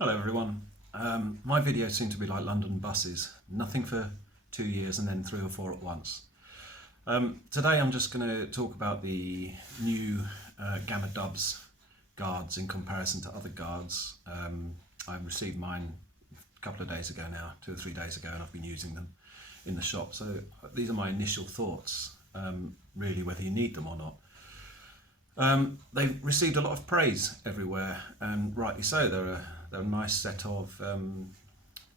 Hello everyone. My videos seem to be like London buses, nothing for 2 years and then 3 or 4 at once. Today I'm just going to talk about the new Gamma Dubs guards in comparison to other guards. I received mine a couple of days ago now, 2 or 3 days ago, and I've been using them in the shop. So these are my initial thoughts, really whether you need them or not. They've received a lot of praise everywhere, and rightly so. They're a nice set of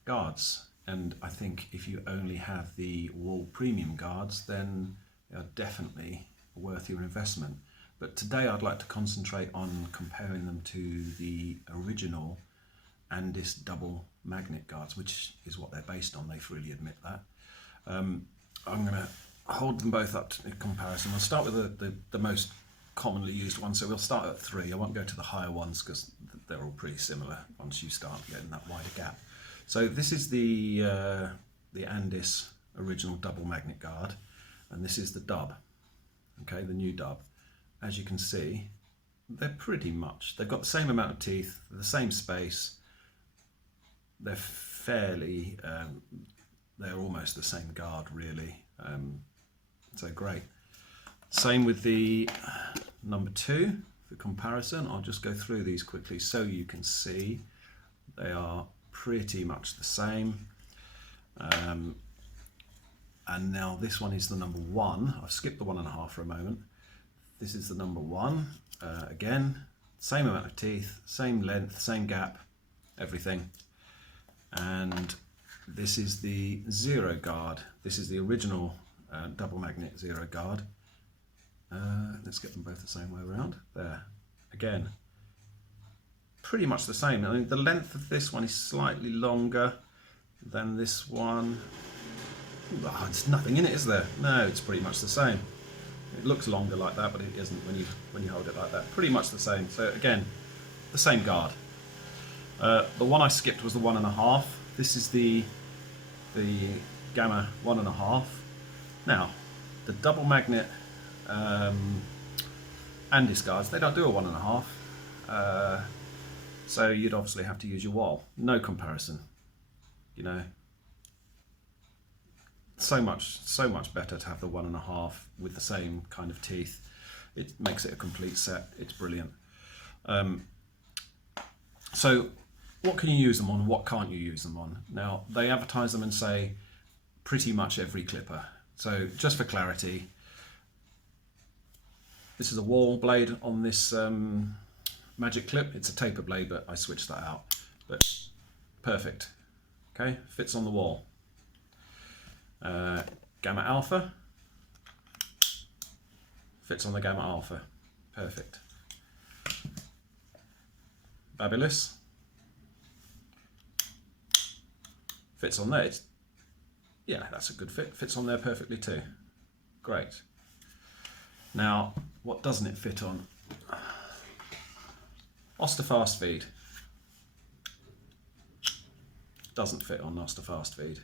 guards, and I think if you only have the Wall Premium guards, then they are definitely worth your investment. But today I'd like to concentrate on comparing them to the original Andis double magnet guards, which is what they're based on. They freely admit that. I'm going to hold them both up to comparison. I'll start with the most commonly used one, so we'll start at 3. I won't go to the higher ones because they're all pretty similar once you start getting that wider gap. So this is the Andis original double magnet guard, and this is the dub, okay, the new dub. As you can see, they're pretty much, they've got the same amount of teeth, the same space, they're fairly, they're almost the same guard really, so great. Same with the number 2, for comparison. I'll just go through these quickly so you can see they are pretty much the same. And now this one is the number 1. I've skipped the 1.5 for a moment. This is the number 1. Again, same amount of teeth, same length, same gap, everything. And this is the 0 guard. This is the original double magnet 0 guard. Let's get them both the same way around. There, again, pretty much the same. I mean, the length of this one is slightly longer than this one. Oh, there's nothing in it, is there? No, it's pretty much the same. It looks longer like that, but it isn't when you hold it like that. Pretty much the same. So again, the same guard. The one I skipped was the 1.5. This is the Gamma 1.5. Now, the double magnet Andis guards, they don't do a 1.5, so you'd obviously have to use your wall. No comparison, you know. So much better to have the 1.5 with the same kind of teeth. It makes it a complete set. It's brilliant. So what can you use them on, what can't you use them on? Now, they advertise them and say pretty much every clipper. So just for clarity, this is a wall blade on this magic clip. It's a taper blade, but I switched that out. But perfect. Okay, fits on the wall. Gamma Alpha fits on the Gamma Alpha. Perfect. Fabulous. Fits on there. Yeah, that's a good fit. Fits on there perfectly too. Great. Now, what doesn't it fit on? Oster Fast Feed. Doesn't fit on Oster Fast Feed.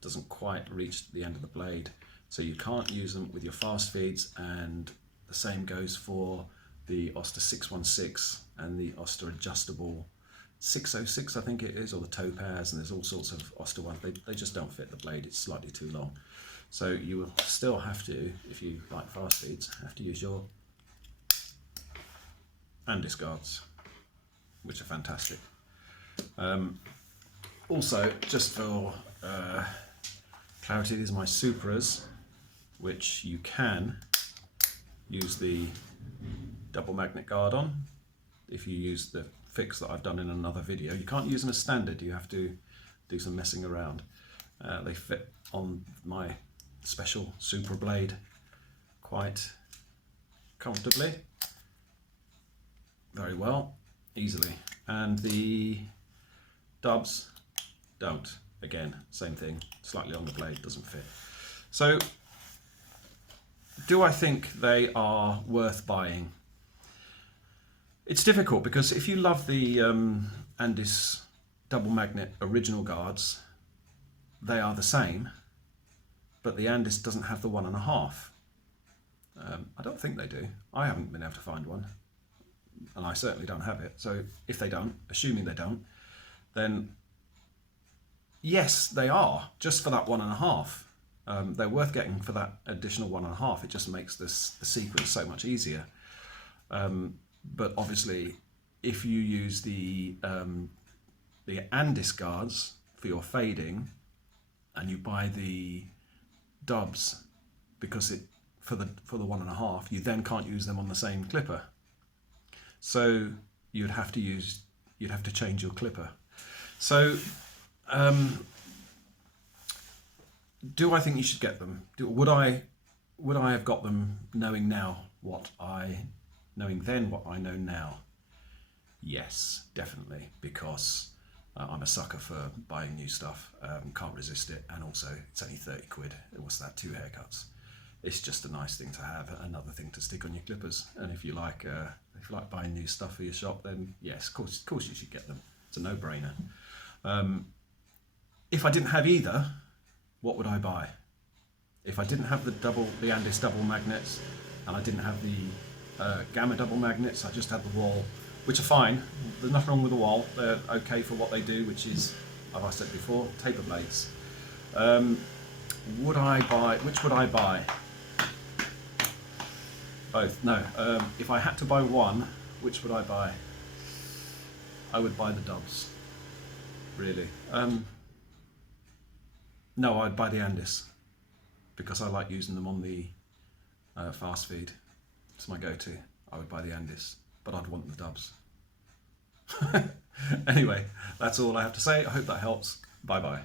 Doesn't quite reach the end of the blade, so you can't use them with your fast feeds, and the same goes for the Oster 616 and the Oster Adjustable 606, I think it is, or the Topaz, and there's all sorts of Oster ones. They just don't fit the blade, it's slightly too long. So you will still have to, if you like fast feeds, have to use your Andis guards, which are fantastic. Also, just for clarity, these are my Supras, which you can use the double magnet guard on if you use the fix that I've done in another video. You can't use them as standard, you have to do some messing around. They fit on my special Supra blade quite comfortably, very well, easily, and the dubs don't. Again, same thing, slightly longer blade, doesn't fit. So do I think they are worth buying? It's difficult, because if you love the Andis double magnet original guards, they are the same, but the Andis doesn't have the 1.5. I don't think they do. I haven't been able to find one, and I certainly don't have it. So if they don't, assuming they don't, then yes, they are, just for that 1.5. They're worth getting for that additional 1.5. It just makes the sequence so much easier. But obviously, if you use the Andis guards for your fading, and you buy the dubs because it for the 1.5, you then can't use them on the same clipper. So you'd have to change your clipper. So do I think you should get them? Would I have got them knowing then what I know now? Yes, definitely, because I'm a sucker for buying new stuff. Can't resist it, and also it's only 30 quid. What's that? 2 haircuts. It's just a nice thing to have, another thing to stick on your clippers. And if you like buying new stuff for your shop, then yes, of course you should get them. It's a no-brainer. If I didn't have either, what would I buy? If I didn't have the Andis double magnets, and I didn't have the Gamma double magnets, I just had the wall, which are fine. There's nothing wrong with the wall. They're okay for what they do, which is, as I said before, taper blades. Which would I buy? Both. No. If I had to buy one, which would I buy? I would buy the dubs. Really. No, I'd buy the Andis, because I like using them on the fast feed. It's my go-to. I would buy the Andis, but I'd want the dubs. Anyway, that's all I have to say. I hope that helps. Bye bye.